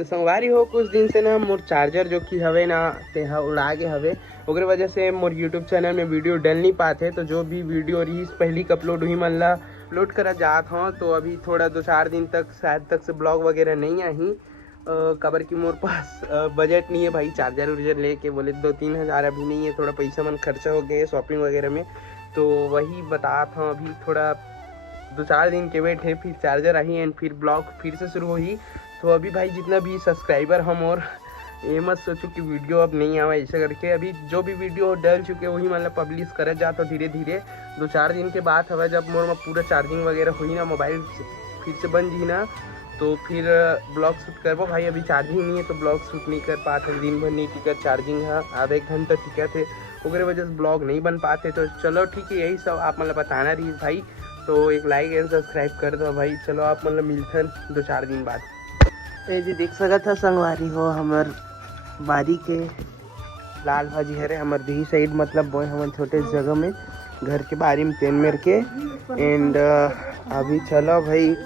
तो संगवारी हो कुछ दिन से ना मोर चार्जर जो कि हवे ना तेहा उड़ा के हवे, ओकरे वजह से मोर यूट्यूब चैनल में वीडियो डल नहीं पाते। तो जो भी वीडियो रही पहली अपलोड हुई मन ला अपलोड करा जात हूँ। तो अभी थोड़ा 2-4 दिन तक शायद तक से ब्लॉग वगैरह नहीं आई कबर की मोर पास बजट नहीं है भाई चार्जर उर्जर लेके, बोले 2-3 हज़ार अभी नहीं है, थोड़ा पैसा मन खर्चा हो गया शॉपिंग वगैरह में। तो वही बता था अभी थोड़ा 2-4 दिन के वेट है, फिर चार्जर आई एंड फिर ब्लॉग फिर से शुरू हुई। तो अभी भाई जितना भी सब्सक्राइबर हम और ये मत सोचो कि वीडियो अब नहीं आवा ऐसा करके, अभी जो भी वीडियो डल चुके वही मतलब पब्लिश कर जाता धीरे धीरे। 2-4 दिन के बाद हवा जब मोर में पूरा चार्जिंग वगैरह हुई ना, मोबाइल फिर से बन जी ना, तो फिर ब्लॉग शूट करबो भाई। अभी चार्जिंग नहीं है तो ब्लॉग शूट नहीं कर पाते, दिन भर नहीं टिकट चार्जिंग है, आधा 1 घंटा टिकट है, वगैरह वजह से ब्लॉग नहीं बन पाते। तो चलो ठीक है, यही सब आप मतलब बताना रही भाई। तो एक लाइक एंड सब्सक्राइब कर दो भाई। चलो आप मतलब मिलते 2-4 दिन बाद। ये जी देख सका था संगवारी हो हमर बारी के लाल भाजी हरे हमर दी साइड मतलब बोए हमन छोटे जगह में घर के बारी में तेन मेर के एंड अभी चलो भाई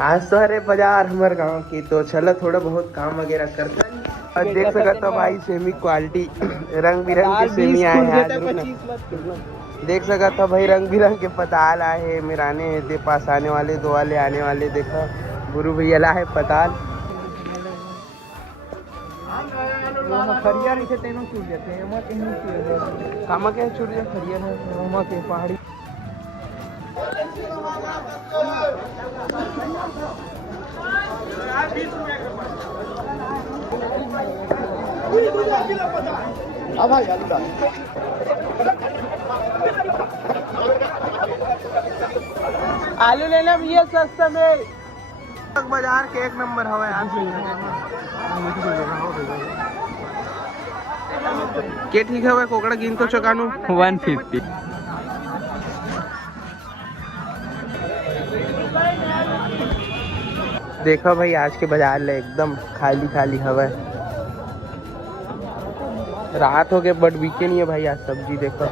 आज तो हरे बाजार हमारे गांव की, तो चलो थोड़ा बहुत काम वगैरह करते हैं। और देख सका तो भाई सेमी क्वालिटी रंग बिरंग के सेमी आए हैं आज। देख सका था भाई रंग बिरंग के पताल आए हैं, मेराने दे पास आने वाले 2 वाले आने वाले। देखा गुरु भैया ला है पताल खरिया रही तेनो छूट जाते हैं मत इन्हीं छूट कामा के छूट जाए खरिया है रोमा के पहाड़ी आलू लेना भैया सस्ता में बाजार के 1 नंबर हवा के ठीक है कोकड़ा गिन तो चकानू 150 देखो भाई आज के बाजार ले एकदम खाली खाली हवा है, रात हो गए बट वीकेंड ही है भाई आज। सब्जी देखो